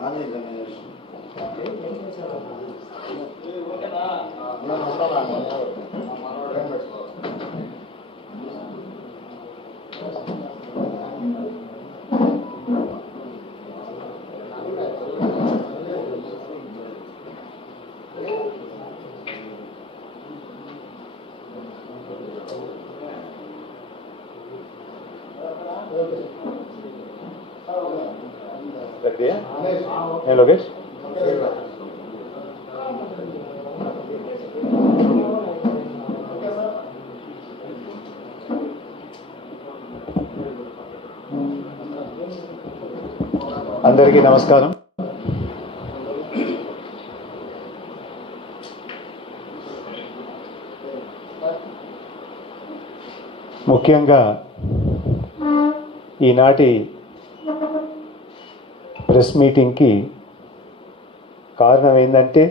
ఏ లోకేష్ అందరికీ నమస్కారం. ముఖ్యంగా ఈనాటి ప్రెస్ మీటింగ్కి కారణం ఏంటంటే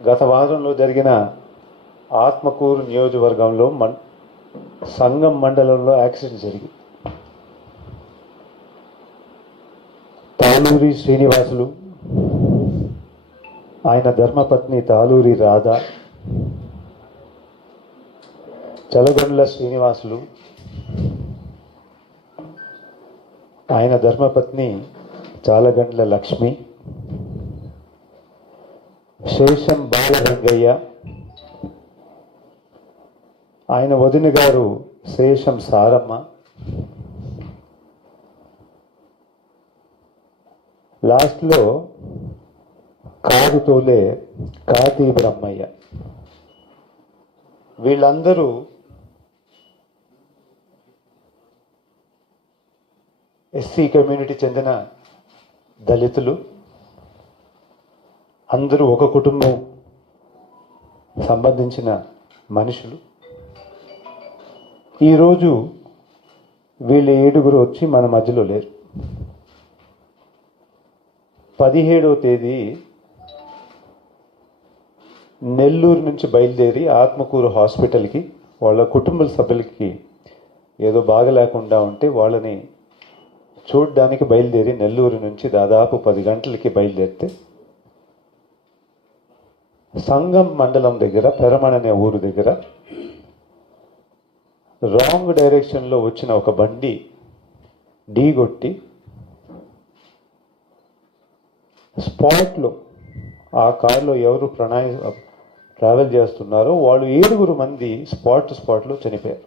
గత వారంలో జరిగిన ఆత్మకూరు నియోజకవర్గంలో మన్ సంగం మండలంలో యాక్సిడెంట్ జరిగింది. తాలూరి శ్రీనివాసులు ఆయన ధర్మపత్ని తాలూరి రాధ చలగొండ్ల శ్రీనివాసులు ఆయన ధర్మపత్ని చాలగండ్ల లక్ష్మి శేషం బాలరంగయ్య ఆయన వదిన గారు శేషం సారమ్మ. లాస్ట్లో కారు తోలే కాతి బ్రహ్మయ్య వీళ్ళందరూ ఎస్సీ కమ్యూనిటీ చెందిన దళితులు. అందరూ ఒక కుటుంబం సంబంధించిన మనుషులు. ఈరోజు వీళ్ళ ఏడుగురు వచ్చి మన మధ్యలో లేరు. పదిహేడవ తేదీ నెల్లూరు నుంచి బయలుదేరి ఆత్మకూరు హాస్పిటల్కి వాళ్ళ కుటుంబ సభ్యులకి ఏదో బాగలేకుండా ఉంటే వాళ్ళని చూడడానికి బయలుదేరి నెల్లూరు నుంచి దాదాపు పది గంటలకి బయలుదేరితే సంగం మండలం దగ్గర పెరమణ అనే ఊరు దగ్గర రాంగ్ డైరెక్షన్లో వచ్చిన ఒక బండి ఢీగొట్టి స్పాట్లో ఆ కారులో ఎవరు ప్రణాయ ట్రావెల్ చేస్తున్నారో వాళ్ళు ఏడుగురు మంది స్పాట్ టు స్పాట్లో చనిపోయారు.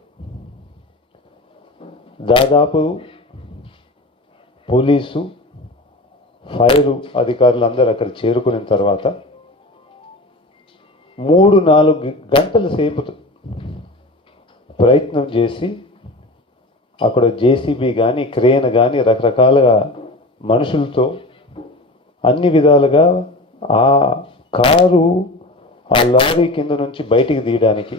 దాదాపు పోలీసు ఫైరు అధికారులు అందరూ అక్కడ చేరుకున్న తర్వాత మూడు నాలుగు గంటల సేపు ప్రయత్నం చేసి అక్కడ జేసీబీ కానీ క్రేన్ కానీ రకరకాలుగా మనుషులతో అన్ని విధాలుగా ఆ కారు ఆ లారీ కింద నుంచి బయటికి తీయడానికి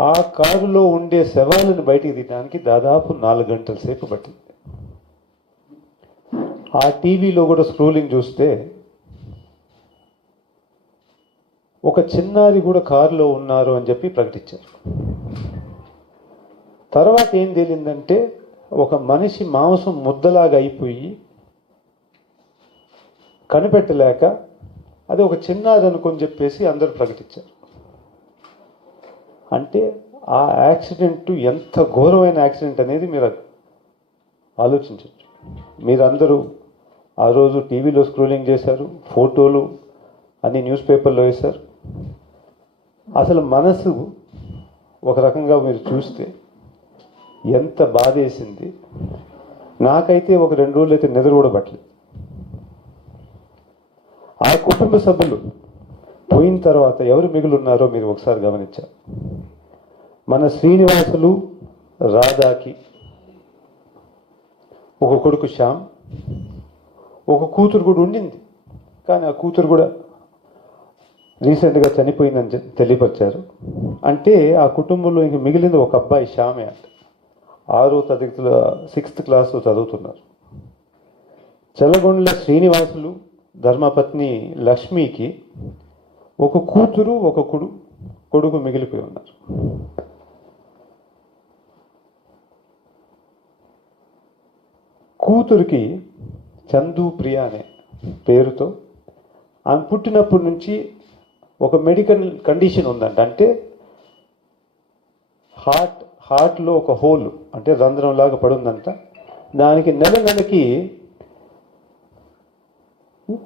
ఆ కారులో ఉండే శవాలను బయటికి తీయడానికి దాదాపు నాలుగు గంటల సేపు పట్టింది. ఆ టీవీలో కూడా స్క్రోలింగ్ చూస్తే ఒక చిన్నారి కూడా కారులో ఉన్నారు అని చెప్పి ప్రకటించారు. తర్వాత ఏం తేలిందంటే ఒక మనిషి మాంసం ముద్దలాగా అయిపోయి కనిపెట్టలేక అది ఒక చిన్నారి అనుకొని చెప్పేసి అందరూ ప్రకటించారు. అంటే ఆ యాక్సిడెంట్ ఎంత ఘోరమైన యాక్సిడెంట్ అనేది మీరు ఆలోచించవచ్చు మీరందరూ ఆ రోజు టీవీలో స్క్రోలింగ్ చేశారు ఫోటోలు అన్ని న్యూస్ పేపర్లో వేశారు. అసలు మనసు ఒక రకంగా మీరు చూస్తే ఎంత బాధేసింది. నాకైతే ఒక రెండు రోజులు అయితే నిద్ర కూడా పట్టలేదు. ఆ కుటుంబ సభ్యులు పోయిన తర్వాత ఎవరు మిగులున్నారో మీరు ఒకసారి గమనించారు మన శ్రీనివాసులు రాధాకి ఒక కొడుకు శ్యామ్ ఒక కూతురు కూడా ఉండింది. కానీ ఆ కూతురు కూడా రీసెంట్గా చనిపోయిందని తెలియపరిచారు. అంటే ఆ కుటుంబంలో ఇంక మిగిలింది ఒక అబ్బాయి శ్యామే అంట. ఆరో తరగతిలో సిక్స్త్ క్లాస్లో చదువుతున్నారు. చల్లగొండల శ్రీనివాసులు ధర్మపత్ని లక్ష్మికి ఒక కూతురు ఒక కొడు కొడుకు మిగిలిపోయి ఉన్నారు. కూతురికి చందు ప్రియ అనే పేరుతో ఆమె పుట్టినప్పటి నుంచి ఒక మెడికల్ కండిషన్ ఉందంట. అంటే హార్ట్ హార్ట్లో ఒక హోల్ అంటే రంధ్రం లాగా పడుందంట. దానికి నెల నెలకి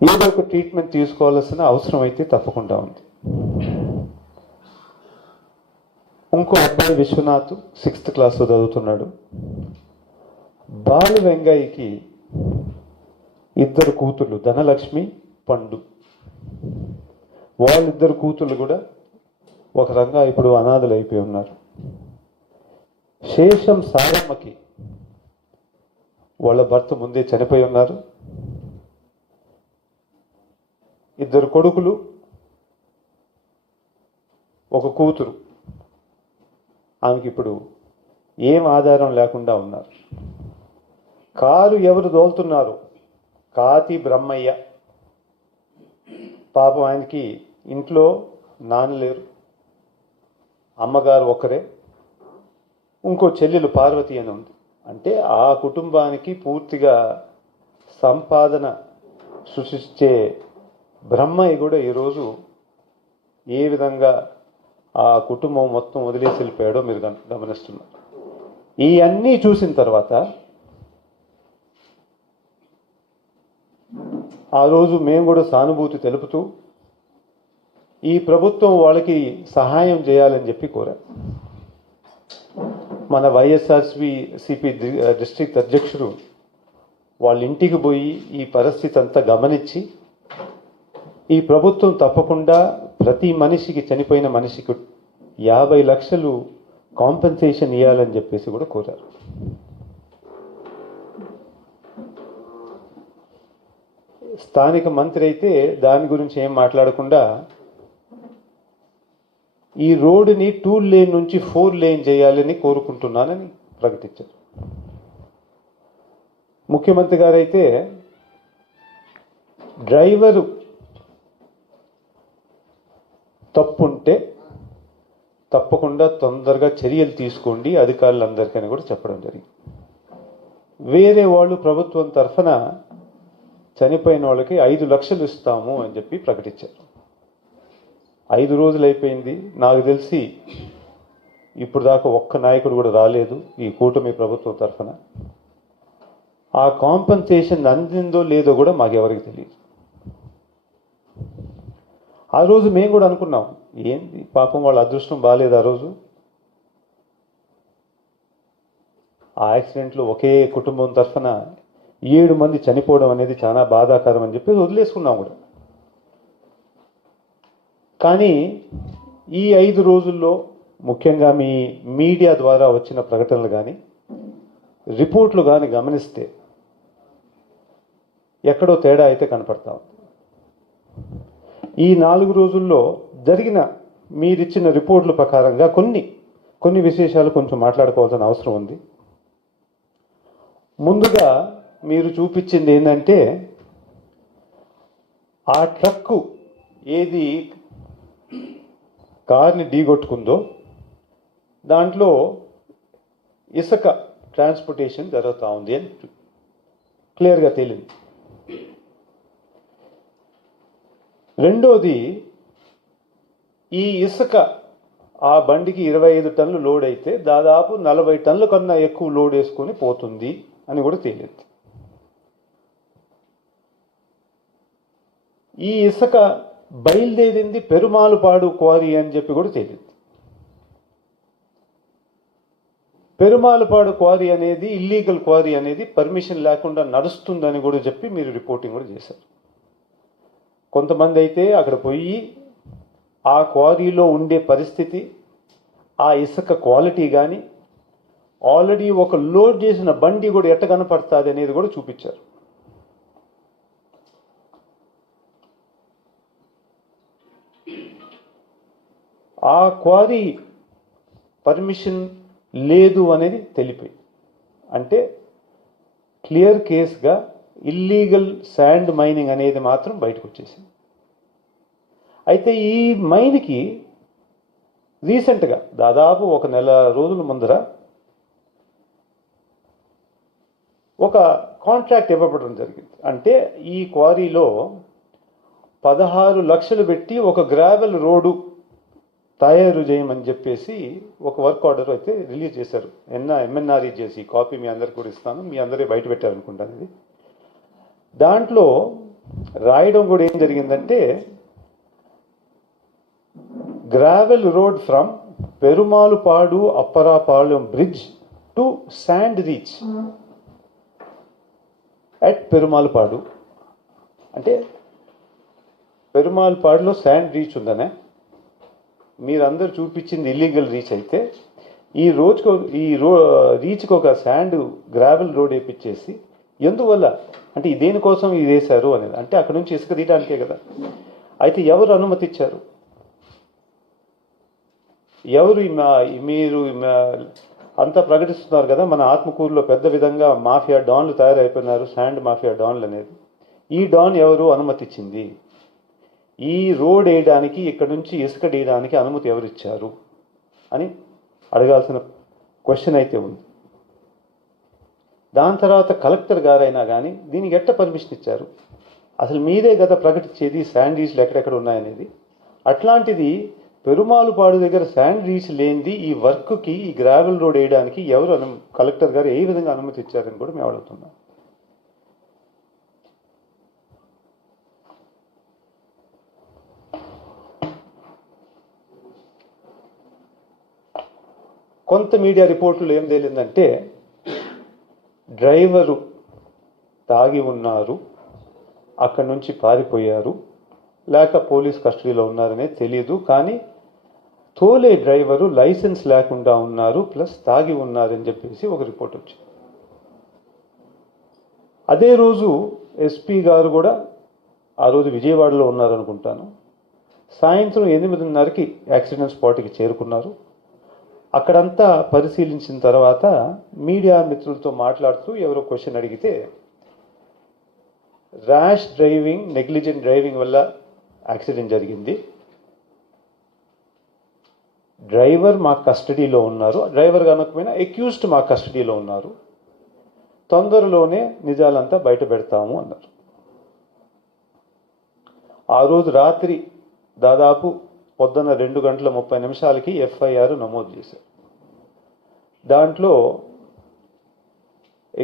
ఏదో ఒక ట్రీట్మెంట్ తీసుకోవాల్సిన అవసరం అయితే తప్పకుండా ఉంది. ఇంకో అబ్బాయి విశ్వనాథ్ సిక్స్త్ క్లాస్లో చదువుతున్నాడు. బాలు వెంగయ్యకి ఇద్దరు కూతుళ్ళు ధనలక్ష్మి పండు. వాళ్ళిద్దరు కూతుర్లు కూడా ఒక రంగా ఇప్పుడు అనాథలు అయిపోయి ఉన్నారు. శేషం సారమ్మకి వాళ్ళ భర్త ముందే చనిపోయి ఉన్నారు. ఇద్దరు కొడుకులు ఒక కూతురు. ఆమెకి ఇప్పుడు ఏం ఆధారం లేకుండా ఉన్నారు. కారు ఎవరు దోలుతున్నారు కాతి బ్రహ్మయ్య. పాపం ఆయనకి ఇంట్లో నాన్న లేరు అమ్మగారు ఒకరే ఇంకో చెల్లెలు పార్వతి అని ఉంది. అంటే ఆ కుటుంబానికి పూర్తిగా సంపాదన సృష్టించే బ్రహ్మయ్య కూడా ఈరోజు ఏ విధంగా ఆ కుటుంబం మొత్తం వదిలేసి వెళ్ళిపోయాడో మీరు గమనిస్తున్నారు. ఈ అన్నీ చూసిన తర్వాత ఆ రోజు మేము కూడా సానుభూతి తెలుపుతూ ఈ ప్రభుత్వం వాళ్ళకి సహాయం చేయాలని చెప్పి కోరారు. మన వైఎస్ఆర్సిపి సిపి డిస్ట్రిక్ట్ అధ్యక్షుడు వాళ్ళ ఇంటికి పోయి ఈ పరిస్థితి అంతా గమనించి ఈ ప్రభుత్వం తప్పకుండా ప్రతి మనిషికి చనిపోయిన మనిషికి యాభై లక్షలు కాంపెన్సేషన్ ఇవ్వాలని చెప్పేసి కూడా కోరారు. స్థానిక మంత్రి అయితే దాని గురించి ఏం మాట్లాడకుండా ఈ రోడ్డుని టూ లేన్ నుంచి ఫోర్ లేన్ చేయాలని కోరుకుంటున్నానని ప్రకటించారు. ముఖ్యమంత్రి గారైతే డ్రైవరు తప్పుంటే తప్పకుండా తొందరగా చర్యలు తీసుకోండి అధికారులందరికీ కూడా చెప్పడం జరిగింది. వేరే వాళ్ళు ప్రభుత్వం తరఫున చనిపోయిన వాళ్ళకి ఐదు లక్షలు ఇస్తాము అని చెప్పి ప్రకటించారు. ఐదు రోజులు అయిపోయింది. నాకు తెలిసి ఇప్పుడు దాకా ఒక్క నాయకుడు కూడా రాలేదు ఈ కూటమి ప్రభుత్వం తరఫున. ఆ కాంపన్సేషన్ అందిందో లేదో కూడా మాకెవరికి తెలియదు. ఆ రోజు మేము కూడా అనుకున్నాం ఏంది పాపం వాళ్ళ అదృష్టం బాగాలేదు ఆ రోజు. ఆ యాక్సిడెంట్లో ఒకే కుటుంబం తరఫున ఏడు మంది చనిపోవడం అనేది చాలా బాధాకరం అని చెప్పి వదిలేసుకున్నాం కూడా. కానీ ఈ ఐదు రోజుల్లో ముఖ్యంగా మీ మీడియా ద్వారా వచ్చిన ప్రకటనలు కానీ రిపోర్ట్లు కానీ గమనిస్తే ఎక్కడో తేడా అయితే కనపడతా ఉంది. ఈ నాలుగు రోజుల్లో జరిగిన మీరిచ్చిన రిపోర్ట్ల ప్రకారంగా కొన్ని కొన్ని విశేషాలు కొంచెం మాట్లాడుకోవాల్సిన అవసరం ఉంది. ముందుగా మీరు చూపించింది ఏంటంటే ఆ ట్రక్కు ఏది కార్ని ఢీగొట్టుకుందో దాంట్లో ఇసుక ట్రాన్స్పోర్టేషన్ జరుగుతూ ఉంది అని క్లియర్గా తేలింది. రెండోది ఈ ఇసుక ఆ బండికి ఇరవై ఐదు టన్నులు లోడ్ అయితే దాదాపు నలభై టన్నుల కన్నా ఎక్కువ లోడ్ వేసుకొని పోతుంది అని కూడా తేలింది. ఈ ఇసుక బయలుదేరింది పెరుమాలుపాడు క్వారీ అని చెప్పి కూడా తేలింది. పెరుమాలుపాడు క్వారీ అనేది ఇల్లీగల్ క్వారీ అనేది పర్మిషన్ లేకుండా నడుస్తుందని కూడా చెప్పి మీరు రిపోర్టింగ్ కూడా చేశారు. కొంతమంది అయితే అక్కడ పోయి ఆ క్వారీలో ఉండే పరిస్థితి ఆ ఇసుక క్వాలిటీ కానీ ఆల్రెడీ ఒక లోడ్ చేసిన బండి కూడా ఎట్ట కనపడుతుంది అనేది కూడా చూపించారు. ఆ క్వారీ పర్మిషన్ లేదు అనేది తెలిపి అంటే క్లియర్ కేస్గా ఇల్లీగల్ శాండ్ మైనింగ్ అనేది మాత్రం బయటకు వచ్చేసింది. అయితే ఈ మైన్కి రీసెంట్గా దాదాపు ఒక నెల రోజుల ముందర ఒక కాంట్రాక్ట్ ఇవ్వబడడం జరిగింది. అంటే ఈ క్వారీలో పదహారు లక్షలు పెట్టి ఒక గ్రావెల్ రోడ్డు తయారు చేయమని చెప్పేసి ఒక వర్క్ ఆర్డర్ అయితే రిలీజ్ చేశారు. ఎన్న ఎంఎన్ఆర్ఈ చేసి కాపీ మీ అందరికి కూడా ఇస్తాను. మీ అందరే బయట పెట్టారనుకుంటాను ఇది. దాంట్లో రాయడం కూడా ఏం జరిగిందంటే gravel road from Perumalupadu Apparapalem bridge to sand reach at Perumalupadu అంటే పెరుమాలుపాడులో శాండ్ రీచ్ ఉందనే. మీరందరూ చూపించింది ఇల్లీగల్ రీచ్ అయితే ఈ రోజుకు ఈ రో రీచ్కి ఒక శాండ్ గ్రావెల్ రోడ్ వేపించేసి ఎందువల్ల? అంటే దేనికోసం ఇది వేశారు అనేది. అంటే అక్కడ నుంచి ఇసుక తీయడానికే కదా. అయితే ఎవరు అనుమతి ఇచ్చారు ఎవరు మా- మీరు అంతా ప్రకటిస్తున్నారు కదా మన ఆత్మకూరులో పెద్ద విధంగా మాఫియా డాన్లు తయారైపోయినారు శాండ్ మాఫియా డాన్లు అనేది. ఈ డాన్ ఎవరు అనుమతిచ్చింది? ఈ రోడ్ వేయడానికి ఇక్కడ నుంచి ఇసుక వేయడానికి అనుమతి ఎవరిచ్చారు అని అడగాల్సిన క్వశ్చన్ అయితే ఉంది. దాని తర్వాత కలెక్టర్ గారైనా కానీ దీనికి ఎట్ట పర్మిషన్ ఇచ్చారు? అసలు మీరే గత ప్రకటించేది శాండ్ రీచ్లు ఎక్కడెక్కడ ఉన్నాయనేది? అట్లాంటిది పెరుమాలుపాడు దగ్గర శాండ్ రీచ్ లేనిది ఈ వర్క్కి ఈ గ్రావెల్ రోడ్ వేయడానికి ఎవరు అను కలెక్టర్ గారు ఏ విధంగా అనుమతి ఇచ్చారని కూడా మేము అడుగుతున్నాం. కొంత మీడియా రిపోర్టులు ఏం తేలిందంటే డ్రైవరు తాగి ఉన్నారు అక్కడి నుంచి పారిపోయారు లేక పోలీస్ కస్టడీలో ఉన్నారనే తెలియదు కానీ తోలే డ్రైవరు లైసెన్స్ లేకుండా ఉన్నారు ప్లస్ తాగి ఉన్నారని చెప్పేసి ఒక రిపోర్ట్ వచ్చింది. అదే రోజు ఎస్పీ గారు కూడా ఆ రోజు విజయవాడలో ఉన్నారనుకుంటాను. సాయంత్రం ఎనిమిదిన్నరకి యాక్సిడెంట్ స్పాట్కి చేరుకున్నారు. అక్కడంతా పరిశీలించిన తర్వాత మీడియా మిత్రులతో మాట్లాడుతూ ఎవరో క్వశ్చన్ అడిగితే ర్యాష్ డ్రైవింగ్ నెగ్లిజెంట్ డ్రైవింగ్ వల్ల యాక్సిడెంట్ జరిగింది. డ్రైవర్ మా కస్టడీలో ఉన్నారు. డ్రైవర్ కనకపోయినా ఎక్యూస్డ్ మా కస్టడీలో ఉన్నారు. తొందరలోనే నిజాలంతా బయట పెడతాము అన్నారు. ఆ రోజు రాత్రి దాదాపు పొద్దున్న రెండు గంటల ముప్పై నిమిషాలకి ఎఫ్ఐఆర్ నమోదు చేశారు. దాంట్లో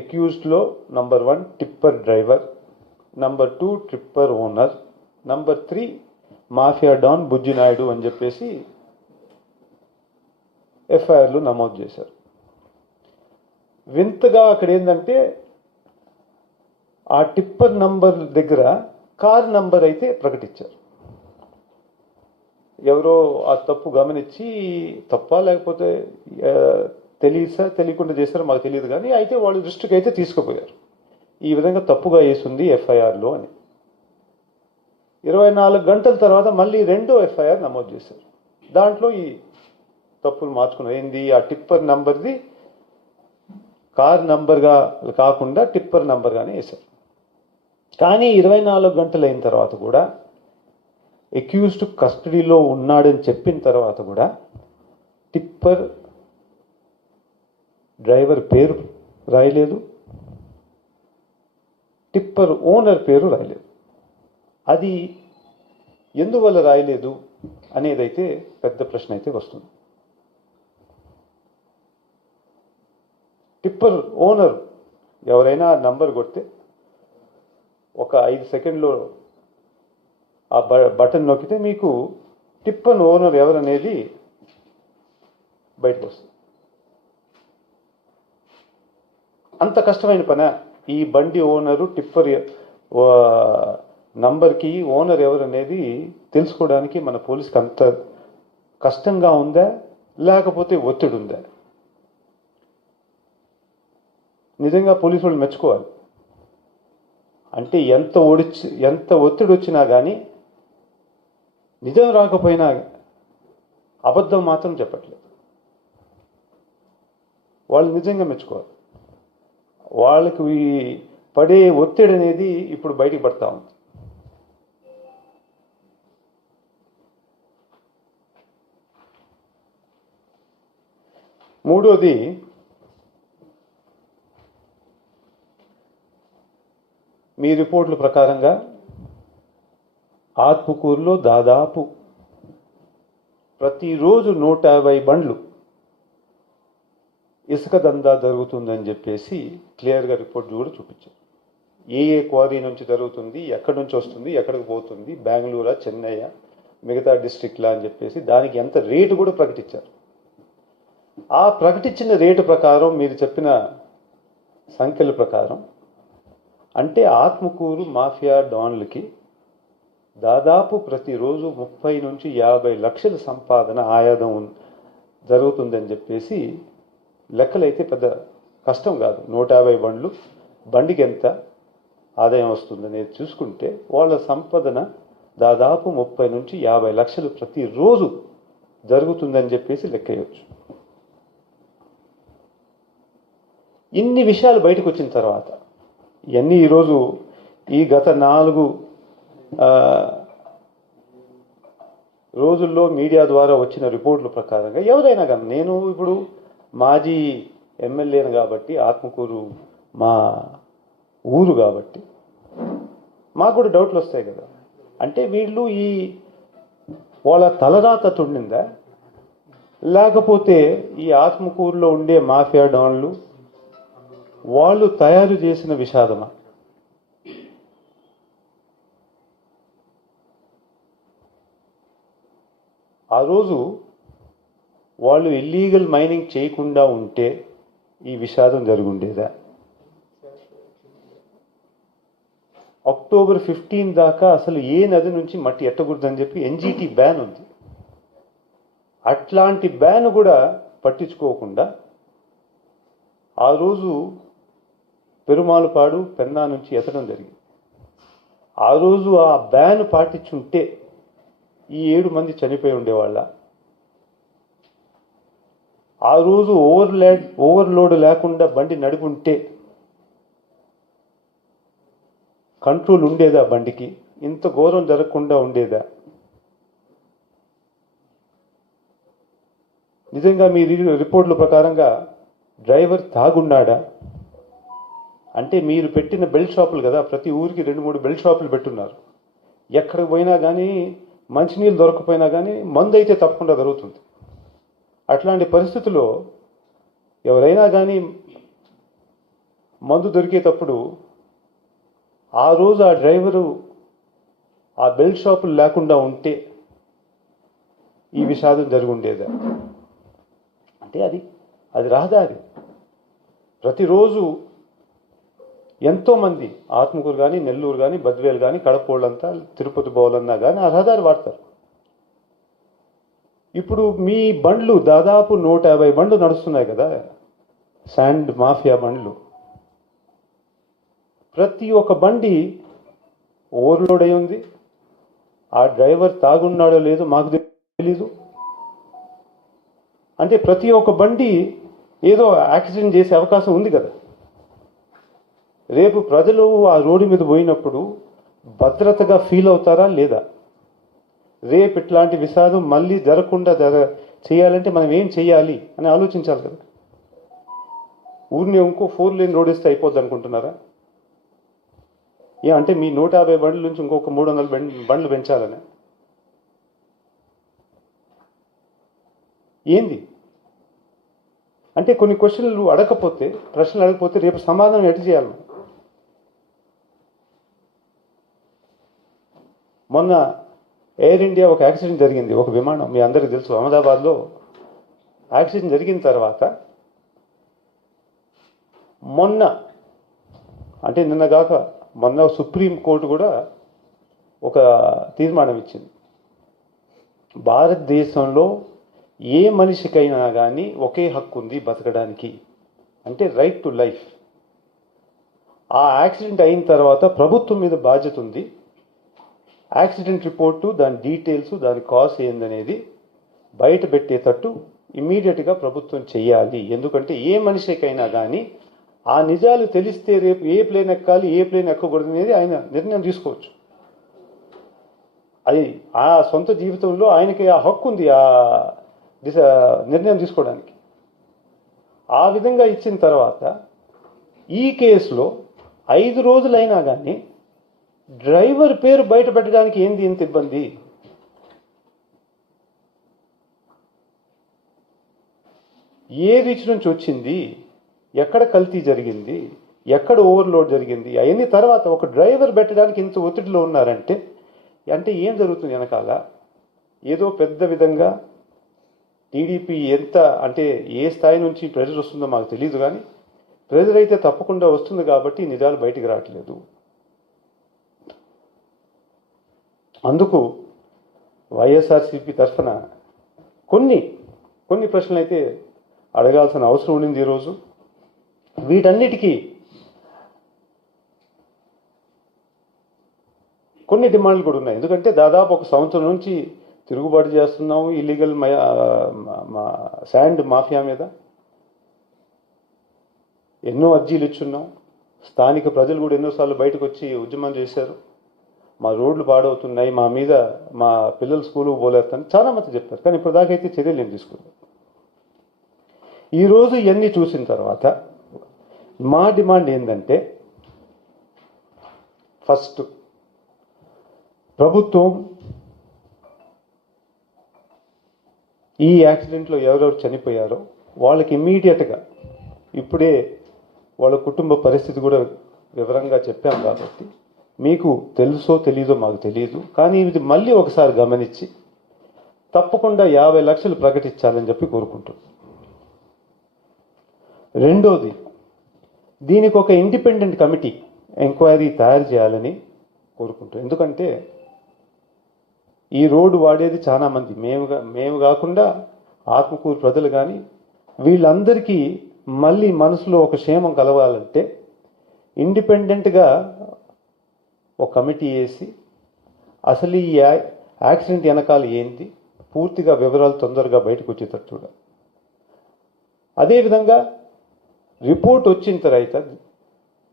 ఎక్యూజ్డ్లో number one tipper driver number two tripper owner number three mafia don Bujji Naidu అని చెప్పేసి ఎఫ్ఐఆర్లు నమోదు చేశారు. వింతగా అక్కడ ఏంటంటే ఆ టిప్పర్ నంబర్ దగ్గర కార్ నంబర్ అయితే ప్రకటించారు. ఎవరో ఆ తప్పు గమనించి తప్ప లేకపోతే తెలియసా తెలియకుండా చేస్తారో మాకు తెలియదు కానీ అయితే వాళ్ళ దృష్టికి అయితే తీసుకుపోయారు. ఈ విధంగా తప్పుగా వేసింది ఎఫ్ఐఆర్లో అని. ఇరవై నాలుగు గంటల తర్వాత మళ్ళీ రెండో ఎఫ్ఐఆర్ నమోదు చేశారు. దాంట్లో ఈ తప్పులు మార్చుకున్నారు ఏంది ఆ టిప్పర్ నంబర్ది కార్ నంబర్గా కాకుండా టిప్పర్ నంబర్గానే వేశారు. కానీ ఇరవై నాలుగు గంటలు అయిన తర్వాత కూడా అక్యూజ్డ్ కస్టడీలో ఉన్నాడని చెప్పిన తర్వాత కూడా టిప్పర్ డ్రైవర్ పేరు రాయలేదు. టిప్పర్ ఓనర్ పేరు రాయలేదు. అది ఎందువల్ల రాయలేదు అనేదైతే పెద్ద ప్రశ్న అయితే వస్తుంది. టిప్పర్ ఓనర్ ఎవరైనా నంబర్ కొడితే ఒక ఐదు సెకండ్లో ఆ బ బటన్ నొక్కితే మీకు టిప్పన్ ఓనర్ ఎవరనేది బయటకు వస్తుంది అంత కష్టమైన పని? ఈ బండి ఓనరు టిప్పర్ నంబర్కి ఓనర్ ఎవరు అనేది తెలుసుకోవడానికి మన పోలీస్కి అంత కష్టంగా ఉందా? లేకపోతే ఒత్తిడి ఉందా నిజంగా పోలీసు వాళ్ళు మెచ్చుకోవాలి. అంటే ఎంత ఒడిచి ఎంత ఒత్తిడి వచ్చినా కానీ నిజం రాకపోయినా అబద్ధం మాత్రం చెప్పట్లేదు. వాళ్ళు నిజంగా మెచ్చుకోవాలి. వాళ్ళకి పడే ఒత్తిడి అనేది ఇప్పుడు బయటికి పడతా ఉంది. మూడోది మీ రిపోర్ట్ల ప్రకారంగా ఆత్మకూరులో దాదాపు ప్రతిరోజు నూట యాభై బండ్లు ఇసుక దందా జరుగుతుందని చెప్పేసి క్లియర్గా రిపోర్ట్ కూడా చూపించారు. ఏ ఏ క్వారీ నుంచి జరుగుతుంది ఎక్కడి నుంచి వస్తుంది ఎక్కడికి పోతుంది బెంగళూరా చెన్నయ్య మిగతా డిస్ట్రిక్ట్లా అని చెప్పేసి దానికి ఎంత రేటు కూడా ప్రకటించారు. ఆ ప్రకటించిన రేటు ప్రకారం మీరు చెప్పిన సంఖ్యల ప్రకారం అంటే ఆత్మకూరు మాఫియా డాన్లకి దాదాపు ప్రతిరోజు ముప్పై నుంచి యాభై లక్షల సంపాదన ఆయాదం జరుగుతుందని చెప్పేసి లెక్కలైతే పెద్ద కష్టం కాదు. నూట యాభై బండ్లు బండికి ఎంత ఆదాయం వస్తుందనేది చూసుకుంటే వాళ్ళ సంపదన దాదాపు ముప్పై నుంచి యాభై లక్షలు ప్రతిరోజు జరుగుతుందని చెప్పేసి లెక్కేయచ్చు. ఇన్ని విషయాలు బయటకు వచ్చిన తర్వాత ఇవన్నీ ఈరోజు ఈ గత నాలుగు రోజుల్లో మీడియా ద్వారా వచ్చిన రిపోర్ట్ల ప్రకారంగా ఎవరైనా కానీ నేను ఇప్పుడు మాజీ ఎమ్మెల్యేను కాబట్టి ఆత్మకూరు మా ఊరు కాబట్టి మాకు కూడా డౌట్లు వస్తాయి కదా. అంటే వీళ్ళు ఈ వాళ్ళ తలరాత తుండిందా? లేకపోతే ఈ ఆత్మకూరులో ఉండే మాఫియా డాన్లు వాళ్ళు తయారు చేసిన విషాదమా? ఆ రోజు వాళ్ళు ఇల్లీగల్ మైనింగ్ చేయకుండా ఉంటే ఈ విషాదం జరుగుండేదా? అక్టోబర్ ఫిఫ్టీన్ దాకా అసలు ఏ నది నుంచి మట్టి ఎట్టకూడదని చెప్పి ఎన్జీటీ బ్యాన్ ఉంది. అట్లాంటి బ్యాన్ కూడా పట్టించుకోకుండా ఆ రోజు పెరుమాలపాడు పెన్నా నుంచి ఎత్తడం జరిగింది. ఆ రోజు ఆ బ్యాన్ పాటించుంటే ఈ ఏడు మంది చనిపోయి ఉండేవాళ్ళ. ఆ రోజు ఓవర్లాడ్ ఓవర్లోడ్ లేకుండా బండి నడుపుంటే కంట్రోల్ ఉండేదా బండికి? ఇంత ఘోరం జరగకుండా ఉండేదా? నిజంగా మీ రిపోర్టుల రిపోర్ట్ల ప్రకారంగా డ్రైవర్ తాగున్నాడా? అంటే మీరు పెట్టిన బెల్ట్ షాపులు కదా ప్రతి ఊరికి రెండు మూడు బెల్ట్ షాపులు పెట్టున్నారు. ఎక్కడికి పోయినా కానీ మంచినీళ్ళు దొరకపోయినా కానీ మందు అయితే తప్పకుండా దొరుకుతుంది. అట్లాంటి పరిస్థితుల్లో ఎవరైనా కానీ మందు దొరికేటప్పుడు ఆ రోజు ఆ డ్రైవరు ఆ బెల్ట్ షాపులు లేకుండా ఉంటే ఈ విషాదం జరుగుండేదా. అంటే అది అది రహదారి. ప్రతిరోజు ఎంతోమంది ఆత్మకూరు కానీ నెల్లూరు కానీ బద్వేలు కానీ కడపోళ్ళంతా తిరుపతి పోవాలన్నా కానీ ఆ రహదారి వాడతారు. ఇప్పుడు మీ బండ్లు దాదాపు నూట యాభై బండ్లు నడుస్తున్నాయి కదా శాండ్ మాఫియా బండ్లు. ప్రతి ఒక్క బండి ఓవర్లోడ్ అయి ఉంది. ఆ డ్రైవర్ తాగున్నాడో లేదో మాకు తెలీదు. అంటే ప్రతి ఒక్క బండి ఏదో యాక్సిడెంట్ చేసే అవకాశం ఉంది కదా. రేపు ప్రజలు ఆ రోడ్డు మీద పోయినప్పుడు భద్రతగా ఫీల్ అవుతారా లేదా? రేపు ఇట్లాంటి విషాదం మళ్ళీ జరగకుండా జర చేయాలంటే మనం ఏం చేయాలి అని ఆలోచించాలి కదా. ఊరిని ఇంకో ఫోర్ లేన్ రోడ్ ఇస్తే అయిపోద్ది అనుకుంటున్నారా? ఏ అంటే మీ నూట యాభై బండ్ల నుంచి ఇంకొక మూడు వందల బండ్ బండ్లు పెంచాలని. ఏంది? అంటే కొన్ని క్వశ్చన్లు అడగకపోతే ప్రశ్నలు అడగకపోతే రేపు సమాధానం ఎట్లా చేయాలి? మొన్న ఎయిర్ ఇండియా ఒక యాక్సిడెంట్ జరిగింది ఒక విమానం. మీ అందరికీ తెలుసు అహ్మదాబాద్లో యాక్సిడెంట్ జరిగిన తర్వాత మొన్న అంటే నిన్న కాక మొన్న సుప్రీం కోర్టు కూడా ఒక తీర్మానం ఇచ్చింది. భారతదేశంలో ఏ మనిషికైనా కానీ ఒకే హక్కు ఉంది బతకడానికి అంటే రైట్ టు లైఫ్ ఆ యాక్సిడెంట్ అయిన తర్వాత ప్రభుత్వం మీద బాధ్యత ఉంది. యాక్సిడెంట్ రిపోర్టు దాని డీటెయిల్స్ దాని కాస్ ఏందనేది బయట పెట్టేటట్టు ఇమీడియట్గా ప్రభుత్వం చేయాలి ఎందుకంటే ఏ మనిషికైనా కానీ ఆ నిజాలు తెలిస్తే రేపు ఏ ప్లేన్ ఎక్కాలి ఏ ప్లేన్ ఎక్కకూడదు అనేది ఆయన నిర్ణయం తీసుకోవచ్చు. అది ఆ సొంత జీవితంలో ఆయనకి ఆ హక్కు ఉంది ఆ దిశ నిర్ణయం తీసుకోవడానికి. ఆ విధంగా ఇచ్చిన తర్వాత ఈ కేసులో ఐదు రోజులైనా కానీ డ్రైవర్ పేరు బయట పెట్టడానికి ఏంది ఇంత ఇబ్బంది? ఏ రీచ్ నుంచి వచ్చింది? ఎక్కడ కల్తీ జరిగింది? ఎక్కడ ఓవర్లోడ్ జరిగింది? అవన్నీ తర్వాత ఒక డ్రైవర్ పెట్టడానికి ఇంత ఒత్తిడిలో ఉన్నారంటే అంటే ఏం జరుగుతుంది వెనకాల? ఏదో పెద్ద విధంగా టీడీపీ ఎంత అంటే ఏ స్థాయి నుంచి ప్రెజర్ వస్తుందో మాకు తెలియదు కానీ ప్రెజర్ అయితే తప్పకుండా వస్తుంది కాబట్టి నిజాలు బయటికి రావట్లేదు. అందుకు వైఎస్ఆర్సీపీ తరఫున కొన్ని కొన్ని ప్రశ్నలు అయితే అడగాల్సిన అవసరం ఉండింది ఈరోజు. వీటన్నిటికీ కొన్ని డిమాండ్లు కూడా ఉన్నాయి. ఎందుకంటే దాదాపు ఒక సంవత్సరం నుంచి తిరుగుబాటు చేస్తున్నాము ఇల్లీగల్ శాండ్ మాఫియా మీద. ఎన్నో అర్జీలు ఇచ్చున్నాం. స్థానిక ప్రజలు కూడా ఎన్నోసార్లు బయటకు వచ్చి ఉద్యమం చేశారు. మా రోడ్లు పాడవుతున్నాయి మా మీద మా పిల్లలు స్కూల్కి పోలేస్తాను చాలా మంది చెప్పారు కానీ ఇప్పుడు దాకైతే చర్యలు ఏం తీసుకోలేదు. ఈరోజు ఇవన్నీ చూసిన తర్వాత మా డిమాండ్ ఏంటంటే ఫస్ట్ ప్రభుత్వం ఈ యాక్సిడెంట్లో ఎవరెవరు చనిపోయారో వాళ్ళకి ఇమ్మీడియట్గా ఇప్పుడే వాళ్ళ కుటుంబ పరిస్థితి కూడా వివరంగా చెప్పాం కాబట్టి మీకు తెలుసో తెలీదో మాకు తెలియదు కానీ ఇది మళ్ళీ ఒకసారి గమనించి తప్పకుండా యాభై లక్షలు ప్రకటించాలని చెప్పి కోరుకుంటుంది రెండోది దీనికి ఒక ఇండిపెండెంట్ కమిటీ ఎంక్వైరీ తయారు చేయాలని కోరుకుంటాం ఎందుకంటే ఈ రోడ్డు వాడేది చాలామంది మేముగా మేము మేము కాకుండా ఆత్మకూరు ప్రజలు కానీ వీళ్ళందరికీ మళ్ళీ మనసులో ఒక క్షేమం కలవాలంటే ఇండిపెండెంట్గా ఒక కమిటీ వేసి అసలు ఈ యాక్సిడెంట్ వెనకాల ఏంటి? పూర్తిగా వివరాలు తొందరగా బయటకు వచ్చేటట్టు చూడాలి. అదేవిధంగా రిపోర్ట్ వచ్చిన తర్వాత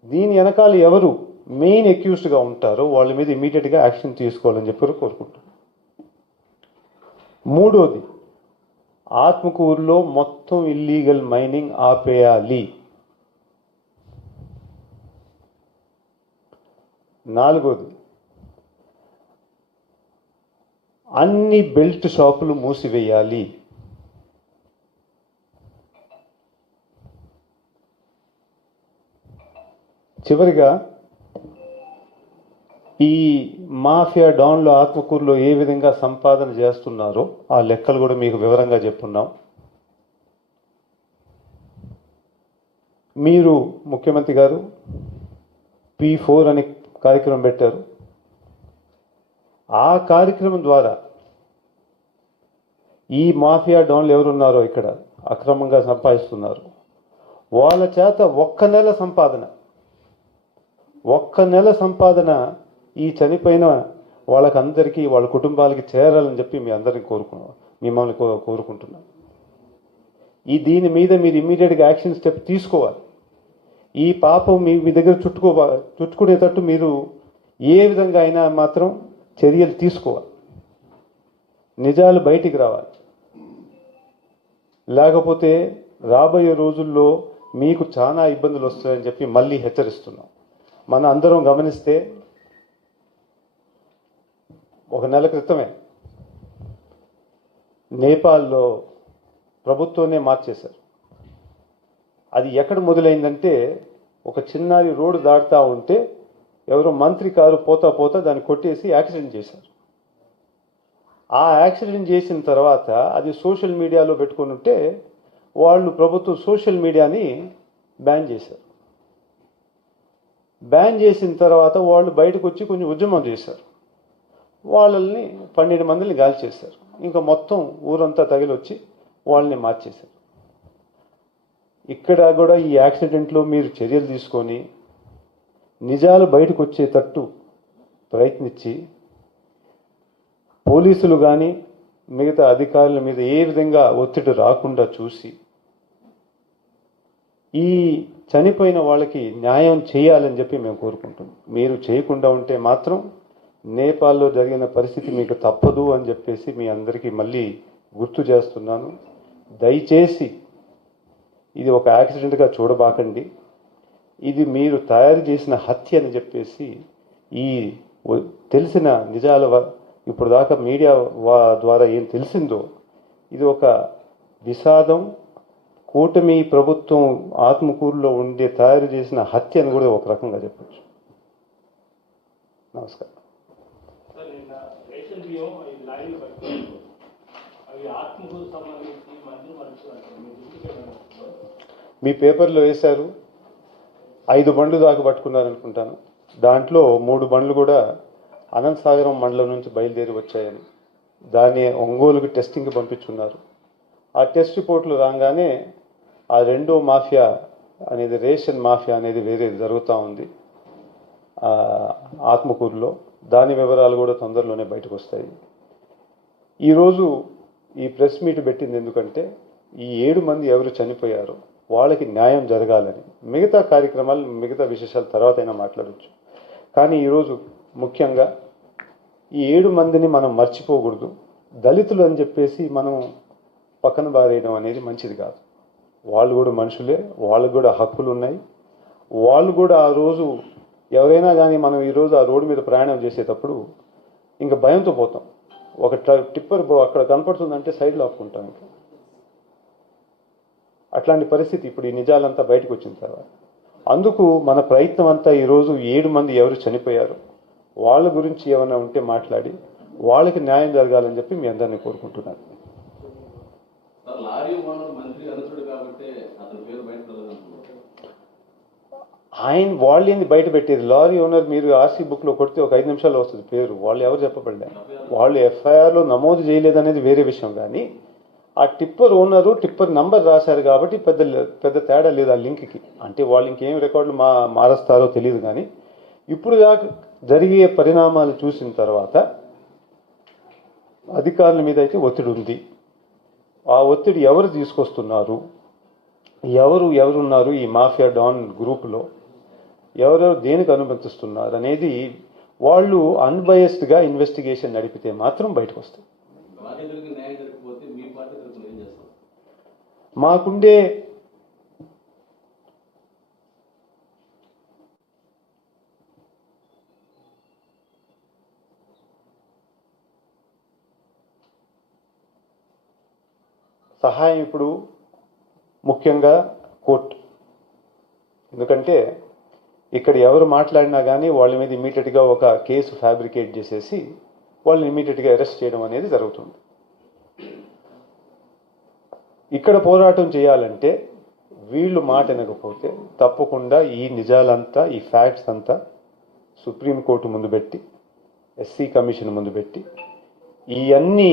దీని వెనకాల ఎవరు మెయిన్ అక్యూస్డ్గా ఉంటారో వాళ్ళ మీద ఇమీడియట్గా యాక్షన్ తీసుకోవాలని చెప్పి కూడా కోరుకుంటున్నాను. మూడోది ఆత్మకూరులో మొత్తం ఇల్లీగల్ మైనింగ్ ఆపేయాలి. నాలుగోది. అన్ని బెల్ట్ షాపులు మూసివేయాలి. చివరిగా ఈ మాఫియా డాన్లు ఆత్మకూరులో ఏ విధంగా సంపాదన చేస్తున్నారో ఆ లెక్కలు కూడా మీకు వివరంగా చెప్పున్నాం. మీరు ముఖ్యమంత్రి గారు పి ఫోర్ అనే కార్యక్రమం పెట్టారు. ఆ కార్యక్రమం ద్వారా ఈ మాఫియా డౌన్లు ఎవరున్నారో ఇక్కడ అక్రమంగా సంపాదిస్తున్నారు. వాళ్ళ చేత ఒక్క నెల సంపాదన ఒక్క నెల సంపాదన ఈ చనిపోయిన వాళ్ళకందరికీ వాళ్ళ కుటుంబాలకి చేరాలని చెప్పి మీ అందరిని కోరుకున్నాం మిమ్మల్ని కో- కోరుకుంటున్నాం. ఈ దీని మీద మీరు ఇమ్మీడియట్గా యాక్షన్ స్టెప్ తీసుకోవాలి. ఈ పాపం మీ మీ దగ్గర చుట్టుకో చుట్టుకునేటట్టు మీరు ఏ విధంగా అయినా మాత్రం చర్యలు తీసుకోవాలి. నిజాలు బయటికి రావాలి. లేకపోతే రాబోయే రోజుల్లో మీకు చాలా ఇబ్బందులు వస్తాయని చెప్పి మళ్ళీ హెచ్చరిస్తున్నాం. మన అందరం గమనిస్తే ఒక నెల క్రితమే నేపాల్లో ప్రభుత్వమే మార్చేశారు. అది ఎక్కడ మొదలైందంటే ఒక చిన్నారి రోడ్డు దాటుతా ఉంటే ఎవరో మంత్రి కారు పోతా పోతా దాన్ని కొట్టేసి యాక్సిడెంట్ చేశారు. ఆ యాక్సిడెంట్ చేసిన తర్వాత అది సోషల్ మీడియాలో పెట్టుకుని ఉంటే వాళ్ళు ప్రభుత్వం సోషల్ మీడియాని బ్యాన్ చేశారు. బ్యాన్ చేసిన తర్వాత వాళ్ళు బయటకు వచ్చి కొంచెం ఉద్యమం చేశారు. వాళ్ళని పన్నెండు మందిని గాలి చేశారు ఇంకా మొత్తం ఊరంతా తగిలొచ్చి వాళ్ళని మార్చేశారు. ఇక్కడ కూడా ఈ యాక్సిడెంట్లో మీరు చర్యలు తీసుకొని నిజాలు బయటకు వచ్చేటట్టు ప్రయత్నించి పోలీసులు కానీ మిగతా అధికారుల మీద ఏ విధంగా ఒత్తిడి రాకుండా చూసి ఈ చనిపోయిన వాళ్ళకి న్యాయం చేయాలని చెప్పి మేము కోరుకుంటున్నాం. మీరు చేయకుండా ఉంటే మాత్రం నేపాల్లో జరిగిన పరిస్థితి మీకు తప్పదు అని చెప్పేసి మీ అందరికీ మళ్ళీ గుర్తు చేస్తున్నాను. దయచేసి ఇది ఒక యాక్సిడెంట్గా చూడబాకండి. ఇది మీరు తయారు చేసిన హత్య అని చెప్పేసి ఈ తెలిసిన నిజాల ఇప్పుడు దాకా మీడియా వా- ద్వారా ఏం తెలిసిందో ఇది ఒక విషాదం కూటమి ప్రభుత్వం ఆత్మకూరులో ఉండే తయారు చేసిన హత్య అని కూడా ఒక రకంగా చెప్పచ్చు. నమస్కారం. అవి ఆత్మకు సంబంధించి మనుషులు మీ దృష్టికి ఏమైనా వస్తుందా? మీ పేపర్లో వేశారు ఐదు బండ్లు దాకా పట్టుకున్నారనుకుంటాను. దాంట్లో మూడు బండ్లు కూడా అనంతసాగరం మండలం నుంచి బయలుదేరి వచ్చాయని. దాన్ని ఒంగోలుకి టెస్టింగ్కి పంపించున్నారు. ఆ టెస్ట్ రిపోర్ట్లు రాగానే ఆ రెండో మాఫియా అనేది రేషన్ మాఫియా అనేది వేరే జరుగుతూ ఉంది ఆత్మకూరులో. దాని వివరాలు కూడా తొందరలోనే బయటకు వస్తాయి ఈరోజు ఈ ప్రెస్ మీట్ పెట్టింది ఎందుకంటే ఈ ఏడు మంది ఎవరు చనిపోయారో వాళ్ళకి న్యాయం జరగాలని. మిగతా కార్యక్రమాలు మిగతా విశేషాలు తర్వాత అయినా మాట్లాడవచ్చు కానీ ఈరోజు ముఖ్యంగా ఈ ఏడు మందిని మనం మర్చిపోకూడదు. దళితులు అని చెప్పేసి మనం పక్కన బారేయడం అనేది మంచిది కాదు. వాళ్ళు కూడా మనుషులే వాళ్ళకు కూడా హక్కులు ఉన్నాయి. వాళ్ళు కూడా ఆ రోజు ఎవరైనా కానీ మనం ఈరోజు ఆ రోడ్డు మీద ప్రయాణం చేసేటప్పుడు ఇంకా భయంతో పోతాం. ఒక ట్ర- టిప్పర్ బో- అక్కడ కనపడుతుందంటే సైడ్లో ఆపుకుంటాం ఇంకా. అట్లాంటి పరిస్థితి ఇప్పుడు ఈ నిజాలంతా బయటకు వచ్చిన తర్వాత. అందుకు మన ప్రయత్నం అంతా ఈరోజు ఏడు మంది ఎవరు చనిపోయారు? వాళ్ళ గురించి ఏమైనా ఉంటే మాట్లాడి వాళ్ళకి న్యాయం జరగాలని చెప్పి మీ అందరినీ కోరుకుంటున్నాను. ఆయన వాళ్ళు ఏంది బయట పెట్టేది? లారీ ఓనర్ మీరు ఆర్సీ బుక్లో కొడితే ఒక ఐదు నిమిషాల్లో వస్తుంది పేరు. వాళ్ళు ఎవరు చెప్పబడ్డా వాళ్ళు ఎఫ్ఐఆర్లో నమోదు చేయలేదనేది వేరే విషయం కానీ ఆ టిప్పర్ ఓనరు టిప్పర్ నంబర్ రాశారు కాబట్టి పెద్ద పెద్ద తేడా లేదు ఆ లింక్కి. అంటే వాళ్ళు ఇంకేం రికార్డులు మా మారుస్తారో తెలియదు కానీ ఇప్పుడు దాకా జరిగే పరిణామాలు చూసిన తర్వాత అధికారుల మీద అయితే ఒత్తిడి ఉంది. ఆ ఒత్తిడి ఎవరు తీసుకొస్తున్నారు? ఎవరు ఎవరున్నారు ఈ మాఫియా డాన్ గ్రూప్లో? ఎవరెవరు దేనికి అనుమతిస్తున్నారు అనేది వాళ్ళు అన్బయస్డ్గా ఇన్వెస్టిగేషన్ నడిపితే మాత్రం బయటకు వస్తాయి బాధితులకి న్యాయం జరగకపోతే మీ పార్టీ తరఫున ఏం చేస్తారు మాకుండే సహాయం ఇప్పుడు ముఖ్యంగా కోర్టు. ఎందుకంటే ఇక్కడ ఎవరు మాట్లాడినా కానీ వాళ్ళ మీద ఇమీడియట్గా ఒక కేసు ఫ్యాబ్రికేట్ చేసేసి వాళ్ళని ఇమీడియట్గా అరెస్ట్ చేయడం అనేది జరుగుతుంది. ఇక్కడ పోరాటం చేయాలంటే వీళ్ళు మాట వినకపోతే తప్పకుండా ఈ నిజాలంతా ఈ ఫ్యాక్ట్స్ అంతా సుప్రీంకోర్టు ముందు పెట్టి ఎస్సీ కమిషన్ ముందు పెట్టి ఇవన్నీ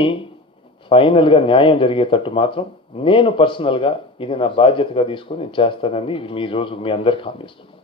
ఫైనల్గా న్యాయం జరిగేటట్టు మాత్రం నేను పర్సనల్గా ఇది నా బాధ్యతగా తీసుకొని నేను చేస్తానని మీ రోజు మీ అందరికి హామీ ఇస్తున్నాను.